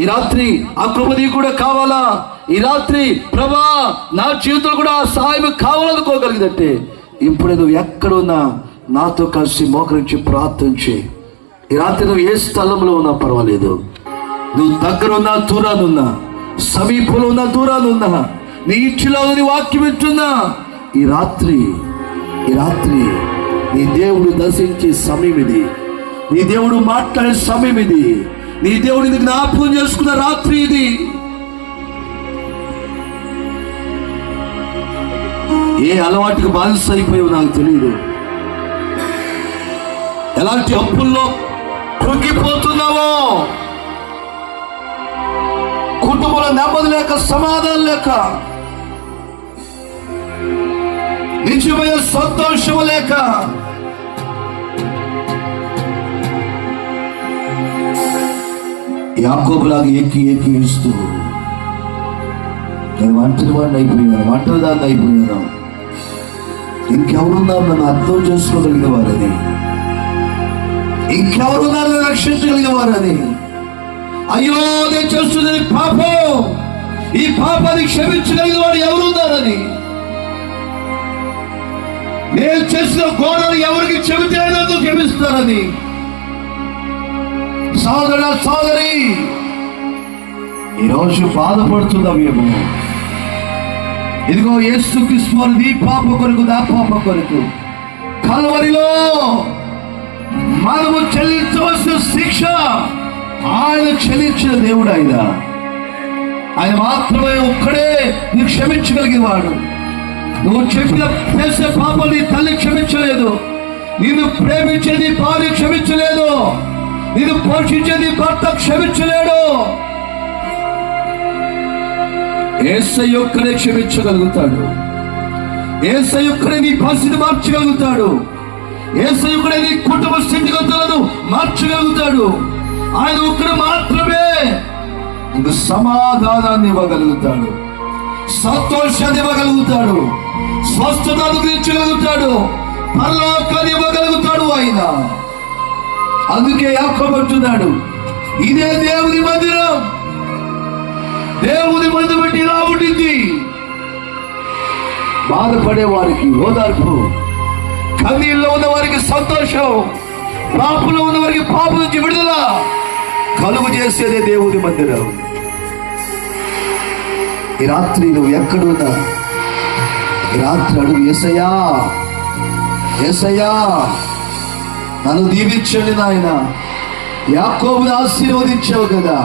ఈ రాత్రి ఆ కృపది కూడా కావాలా? ఈ రాత్రి ప్రభా నా జీవితంలో కూడా ఆ సహాయం కావాలనుకోగలిగినట్టే ఇప్పుడు నువ్వు ఎక్కడున్నా నాతో కలిసి మోకరించి ప్రార్థించి, ఈ రాత్రి నువ్వు ఏ స్థలంలో ఉన్నా పర్వాలేదు, నువ్వు దగ్గరున్నా దూరానున్నా, సమీపంలో ఉన్నా దూరానున్నా, నీ ఇచ్చిలో నీ వాక్యం వింటున్నా, ఈ రాత్రి నీ దేవుడు దర్శించే సమయం ఇది, నీ దేవుడు మాట్లాడే సమయం ఇది, నీ దేవుడిని జ్ఞాపకం చేసుకున్న రాత్రి ఇది. ఏ అలవాటుకు బానిస అయిపోయావు నాకు తెలియదు, ఎలాంటి అప్పుల్లో కృంగిపోతున్నావో, కుటుంబంలో నెమ్మది లేక, సమాధానం లేక, నిజమైన సంతోషం లేక, యాకోబులాగా ఎక్కి ఏడుస్తూ నేను ఒంటరి వాడిని అయిపోయాను, ఒంటరి దాన్ని అయిపోయాను, ఇంకెవరున్నారు నన్ను అర్థం చేసుకోగలిగిన వారని, ఇంకెవరున్నారు నన్ను రక్షించగలిగిన వారని, అయ్యో నేను చేస్తున్నది పాపం, ఈ పాపాన్ని క్షమించగలిగిన వాడు ఎవరున్నారని, నేను చేసిన ఘోరాలు ఎవరికి చెబితే నన్ను క్షమిస్తారని. సోదర సోదరి, ఈరోజు బాధపడుతున్నావేమో. ఇదిగో యేసుక్రీస్తు వారు నీ పాప కొరకు, నా పాప కొరకు కల్వరిలో మనము చెల్లించవలసిన శిక్ష ఆయన చెల్లించిన దేవుడు. ఆయన మాత్రమే ఒక్కడే నువ్వు క్షమించగలిగేవాడు. నువ్వు చెప్పిన చేసే పాపం నీ తల్లి క్షమించలేదు, నిన్ను ప్రేమించేది భార్య క్షమించలేదు, నిన్ను పోషించేది భర్త క్షమించలేడు. యేసయ్య ఒక్కడే క్షమించగలుగుతాడు, యేసయ్య ఒక్కడే నీ పరిస్థితి మార్చగలుగుతాడు, యేసయ్య ఒక్కడే నీ కుటుంబ స్థితిగతులను మార్చగలుగుతాడు. ఆయన ఒక్కడు మాత్రమే నీకు సమాధానాన్ని ఇవ్వగలుగుతాడు, సంతోషాన్ని ఇవ్వగలుగుతాడు, స్వస్థత అనుగ్రహించగలుగుతాడు, పరలోకాన్ని ఇవ్వగలుగుతాడు ఆయన. అందుకే యాకోబు అంటున్నాడు, ఇదే దేవుని మందిరం, దేవుని మందిరం బట్టి ఇలా ఉండింది. బాధపడే వారికి ఓదార్పు, కన్నీళ్ళలో ఉన్న వారికి సంతోషం, పాపంలో ఉన్న వారికి పాపం నుంచి విడుదల కలుగు చేసేదే దేవుని మందిరం. ఈ రాత్రి నువ్వు ఎక్కడున్నా, ఈ రాత్రి అడుగు, యేసయ్యా యేసయ్యా నన్ను దీవించండి నాయన. యాకోబుని ఆశీర్వదించావు కదా,